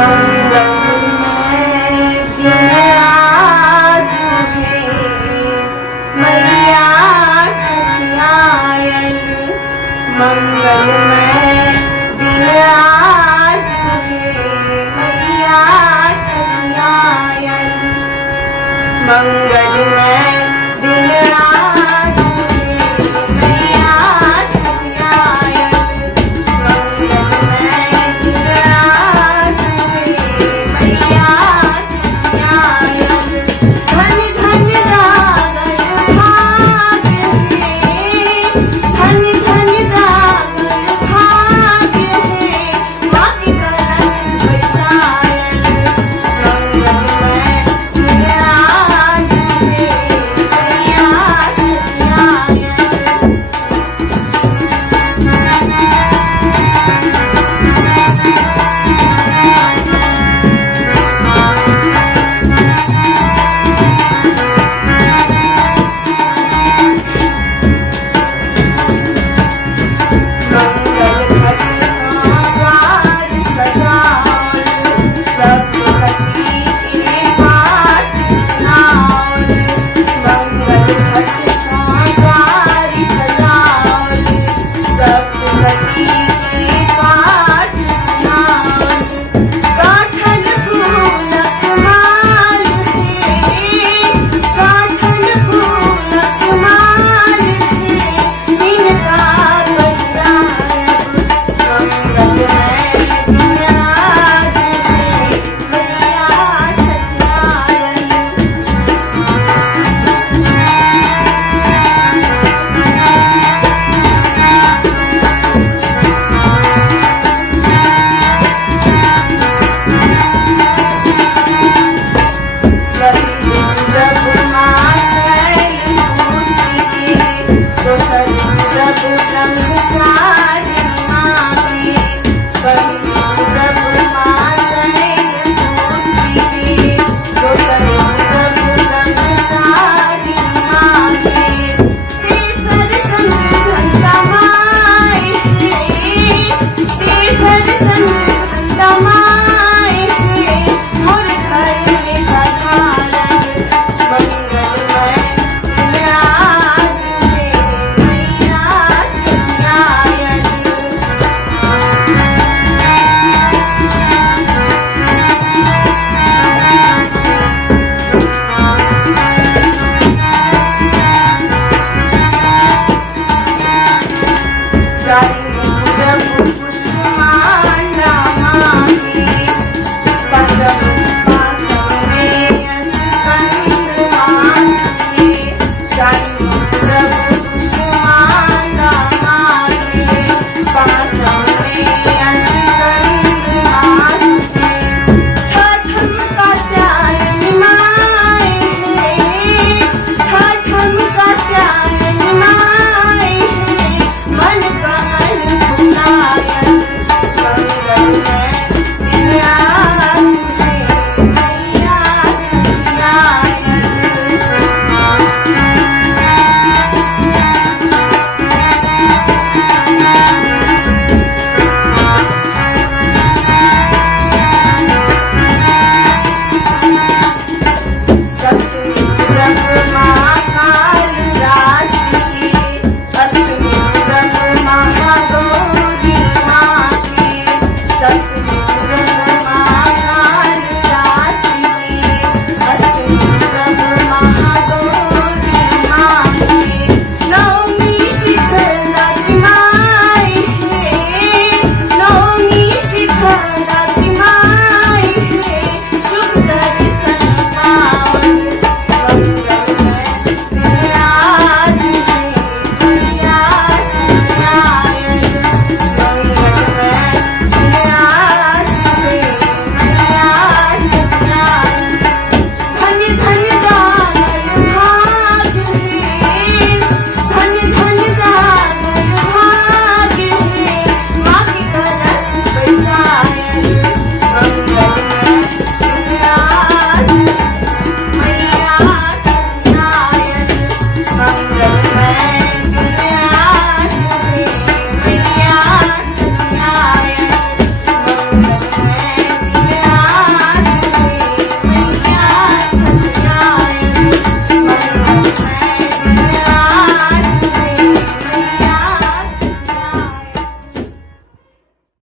मंगलमय दिन आज है, मैया छठियायल। मंगलमय दिन आज है, मैया छठियायल। मंगलमय दिन आज है, मैया छठियायल। मंगलमय दिन आज है, मैया छठियायल। धन धन जागर भाग्य है, धन धन जागर भाग्य है, माँ के कलश बैसायल। मंगलमय दिन आज है, मैया छठियायल। मंगल घट द्वार सजाओ, सब सखी के पाठ सुनाओ। मंगल घट द्वार सजाओ, सब सखी के पाठ सुनाओ। गाठल फूलक माल है, गाठल फूलक माल है, जिनका बलिदान। मंगलमय दिन आज है, मैया छठियायल। जब माँ शैल सूची तो जब ब्रह्मचारी मांगे। जब माँ शैल सूची तो जब ब्रह्मचारी मांगे। तेसर चंद्र घंटा माए, तेसर चंद्र घंटा